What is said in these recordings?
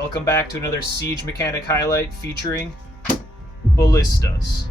Welcome back to another Siege mechanic highlight featuring Ballistas.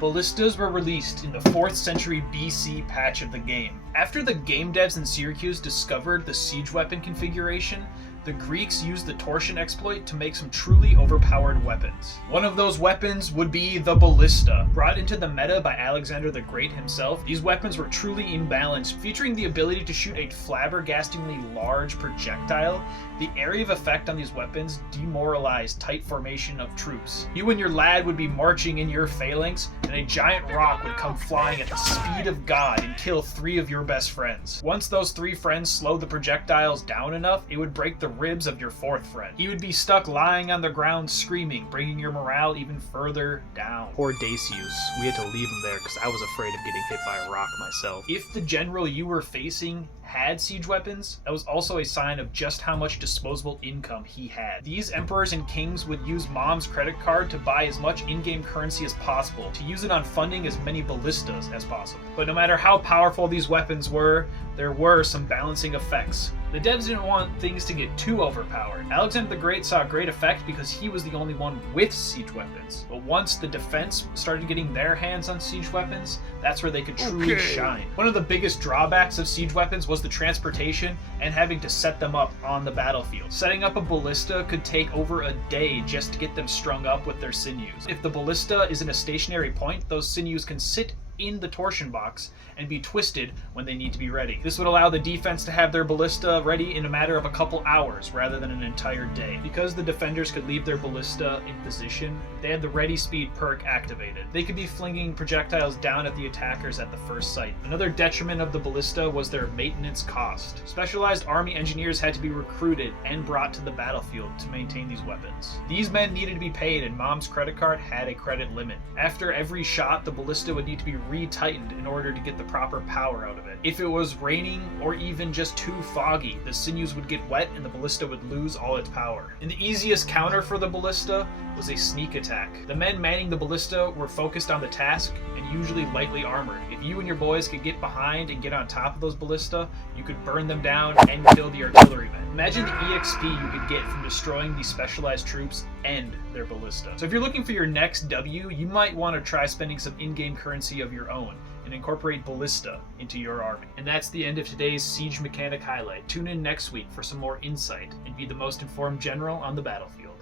Ballistas were released in the 4th century BC patch of the game. After the game devs in Syracuse discovered the siege weapon configuration, the Greeks used the torsion exploit to make some truly overpowered weapons. One of those weapons would be the Ballista. Brought into the meta by Alexander the Great himself, these weapons were truly imbalanced, featuring the ability to shoot a flabbergastingly large projectile. The area of effect on these weapons demoralized tight formation of troops. You and your lad would be marching in your phalanx, and a giant rock would come flying at the speed of God and kill 3 of your best friends. Once those 3 friends slowed the projectiles down enough, it would break the ribs of your 4th friend. He would be stuck lying on the ground screaming, bringing your morale even further down. Poor Dacius. We had to leave him there because I was afraid of getting hit by a rock myself. If the general you were facing had siege weapons, that was also a sign of just how much disposable income he had. These emperors and kings would use mom's credit card to buy as much in-game currency as possible, to use it on funding as many ballistas as possible. But no matter how powerful these weapons were, there were some balancing effects. The devs didn't want things to get too overpowered. Alexander the Great saw a great effect because he was the only one with siege weapons. But once the defense started getting their hands on siege weapons, that's where they could truly shine. One of the biggest drawbacks of siege weapons was the transportation and having to set them up on the battlefield. Setting up a ballista could take over a day just to get them strung up with their sinews. If the ballista is in a stationary point, those sinews can sit in the torsion box and be twisted when they need to be ready. This would allow the defense to have their ballista ready in a matter of a couple hours rather than an entire day. Because the defenders could leave their ballista in position, they had the ready speed perk activated. They could be flinging projectiles down at the attackers at the first sight. Another detriment of the ballista was their maintenance cost. Specialized army engineers had to be recruited and brought to the battlefield to maintain these weapons. These men needed to be paid, and mom's credit card had a credit limit. After every shot, the ballista would need to be re-tightened in order to get the proper power out of it. If it was raining or even just too foggy, the sinews would get wet and the ballista would lose all its power. And the easiest counter for the ballista was a sneak attack. The men manning the ballista were focused on the task and usually lightly armored. If you and your boys could get behind and get on top of those ballista, you could burn them down and kill the artillerymen. Imagine the EXP you could get from destroying these specialized troops and their ballista. So if you're looking for your next W, you might want to try spending some in-game currency of your own and incorporate ballista into your army. And that's the end of today's Siege Mechanic highlight. Tune in next week for some more insight and be the most informed general on the battlefield.